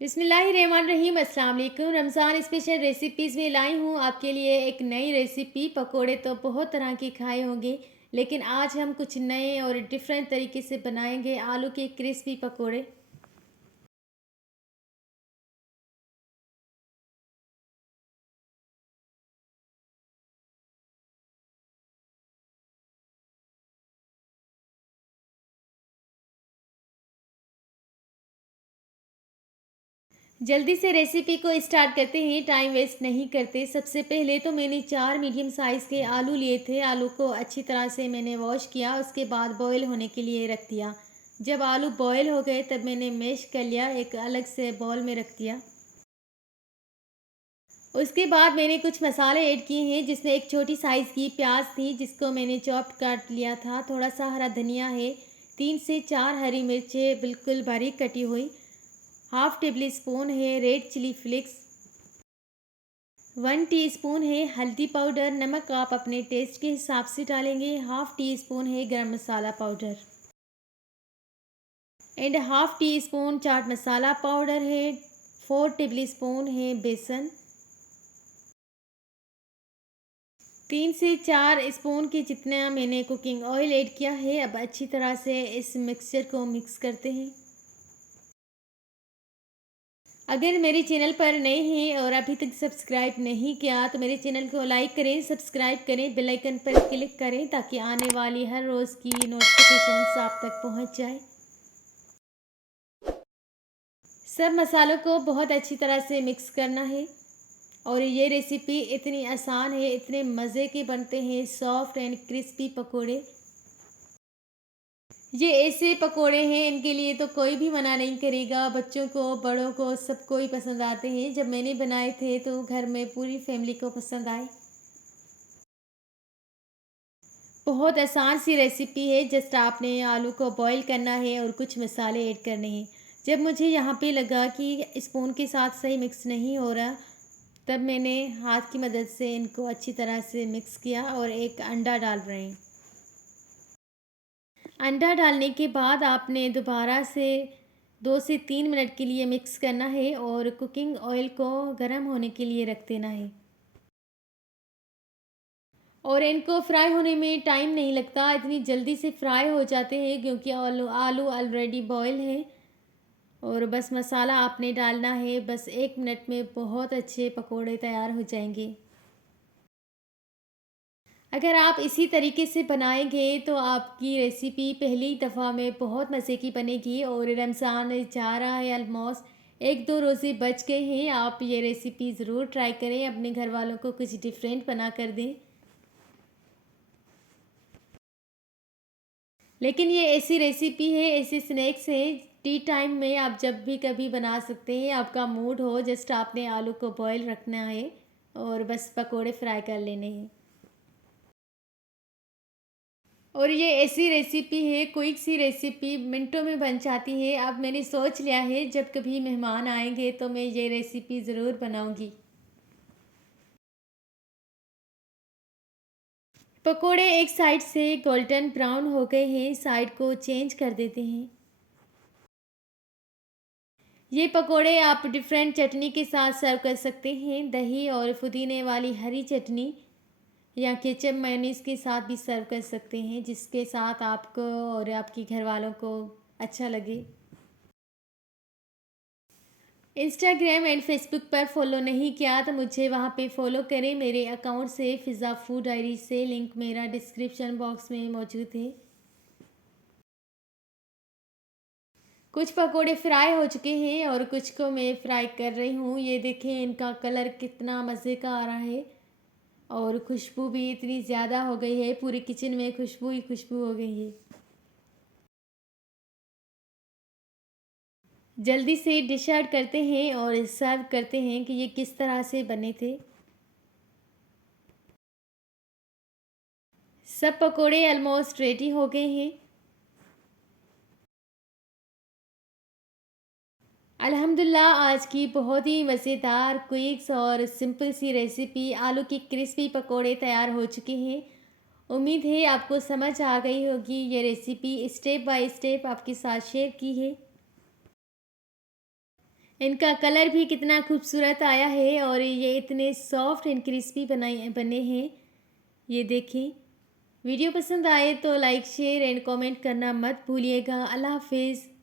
बिस्मिल्लाहिर्रहमानिर्रहीम, अस्सलाम वालेकुम। रमज़ान स्पेशल रेसिपीज़ में लाई हूँ आपके लिए एक नई रेसिपी। पकोड़े तो बहुत तरह के खाए होंगे, लेकिन आज हम कुछ नए और डिफरेंट तरीके से बनाएंगे आलू के क्रिस्पी पकोड़े। जल्दी से रेसिपी को स्टार्ट करते हैं, टाइम वेस्ट नहीं करते। सबसे पहले तो मैंने 4 मीडियम साइज़ के आलू लिए थे। आलू को अच्छी तरह से मैंने वॉश किया, उसके बाद बॉईल होने के लिए रख दिया। जब आलू बॉईल हो गए तब मैंने मैश कर लिया, एक अलग से बाउल में रख दिया। उसके बाद मैंने कुछ मसाले ऐड किए हैं, जिसमें एक छोटी साइज़ की प्याज थी जिसको मैंने चॉप काट लिया था। थोड़ा सा हरा धनिया है, 3 से 4 हरी मिर्चें बिल्कुल बारीक कटी हुई, हाफ टेबल स्पून है रेड चिली फ्लेक्स, 1 टीस्पून है हल्दी पाउडर, नमक आप अपने टेस्ट के हिसाब से डालेंगे, हाफ टी स्पून है garam masala powder and half teaspoon chaat masala powder है, 4 टेबल स्पून है बेसन, 3 से 4 स्पून के जितना मैंने कुकिंग ऑयल ऐड किया है। अब अच्छी तरह से इस मिक्सचर को मिक्स करते हैं। अगर मेरे चैनल पर नए हैं और अभी तक सब्सक्राइब नहीं किया तो मेरे चैनल को लाइक करें, सब्सक्राइब करें, बेल आइकन पर क्लिक करें ताकि आने वाली हर रोज़ की नोटिफिकेशंस आप तक पहुंच जाए। सब मसालों को बहुत अच्छी तरह से मिक्स करना है और ये रेसिपी इतनी आसान है, इतने मज़े के बनते हैं सॉफ्ट एंड क्रिस्पी पकोड़े। ये ऐसे पकोड़े हैं, इनके लिए तो कोई भी मना नहीं करेगा। बच्चों को, बड़ों को, सबको ही पसंद आते हैं। जब मैंने बनाए थे तो घर में पूरी फैमिली को पसंद आए। बहुत आसान सी रेसिपी है, जस्ट आपने आलू को बॉईल करना है और कुछ मसाले ऐड करने हैं। जब मुझे यहाँ पे लगा कि स्पून के साथ सही मिक्स नहीं हो रहा, तब मैंने हाथ की मदद से इनको अच्छी तरह से मिक्स किया और एक अंडा डाल रहे हैं। अंडा डालने के बाद आपने दोबारा से 2 से 3 मिनट के लिए मिक्स करना है और कुकिंग ऑयल को गर्म होने के लिए रख देना है। और इनको फ्राई होने में टाइम नहीं लगता, इतनी जल्दी से फ्राई हो जाते हैं क्योंकि आलू आलू ऑलरेडी बॉयल है। और बस मसाला आपने डालना है, बस 1 मिनट में बहुत अच्छे पकोड़े तैयार हो जाएंगे। अगर आप इसी तरीके से बनाएंगे तो आपकी रेसिपी पहली दफ़ा में बहुत मज़े की बनेगी। और रमज़ान जा रहा है, ऑलमोस्ट 1-2 रोज़े बच गए हैं। आप ये रेसिपी ज़रूर ट्राई करें, अपने घर वालों को कुछ डिफरेंट बना कर दें। लेकिन ये ऐसी रेसिपी है, ऐसे स्नैक्स हैं, टी टाइम में आप जब भी कभी बना सकते हैं। आपका मूड हो, जस्ट आपने आलू को बॉईल रखना है और बस पकोड़े फ्राई कर लेने हैं। और ये ऐसी रेसिपी है, क्विक सी रेसिपी, मिनटों में बन जाती है। अब मैंने सोच लिया है जब कभी मेहमान आएंगे तो मैं ये रेसिपी ज़रूर बनाऊंगी। पकोड़े एक साइड से गोल्डन ब्राउन हो गए हैं, साइड को चेंज कर देते हैं। ये पकोड़े आप डिफरेंट चटनी के साथ सर्व कर सकते हैं, दही और पुदीने वाली हरी चटनी या केचप मेयोनीज के साथ भी सर्व कर सकते हैं, जिसके साथ आपको और आपके घर वालों को अच्छा लगे। इंस्टाग्राम एंड फेसबुक पर फॉलो नहीं किया तो मुझे वहाँ पे फॉलो करें, मेरे अकाउंट से फ़िज़ा फूड डायरी से, लिंक मेरा डिस्क्रिप्शन बॉक्स में मौजूद है। कुछ पकोड़े फ्राई हो चुके हैं और कुछ को मैं फ्राई कर रही हूँ। ये देखें, इनका कलर कितना मज़े का आ रहा है और खुशबू भी इतनी ज़्यादा हो गई है, पूरी किचन में खुशबू ही खुशबू हो गई है। जल्दी से डिश आउट करते हैं और सर्व करते हैं कि ये किस तरह से बने थे। सब पकोड़े ऑलमोस्ट रेडी हो गए हैं। अल्हम्दुलिल्लाह, आज की बहुत ही मज़ेदार, क्विक्स और सिंपल सी रेसिपी आलू की क्रिस्पी पकोड़े तैयार हो चुके हैं। उम्मीद है आपको समझ आ गई होगी। ये रेसिपी स्टेप बाय स्टेप आपके साथ शेयर की है। इनका कलर भी कितना खूबसूरत आया है और ये इतने सॉफ्ट एंड क्रिस्पी बनाए बने हैं। ये देखें। वीडियो पसंद आए तो लाइक शेयर एंड कमेंट करना मत भूलिएगा। अल्लाह हाफिज़।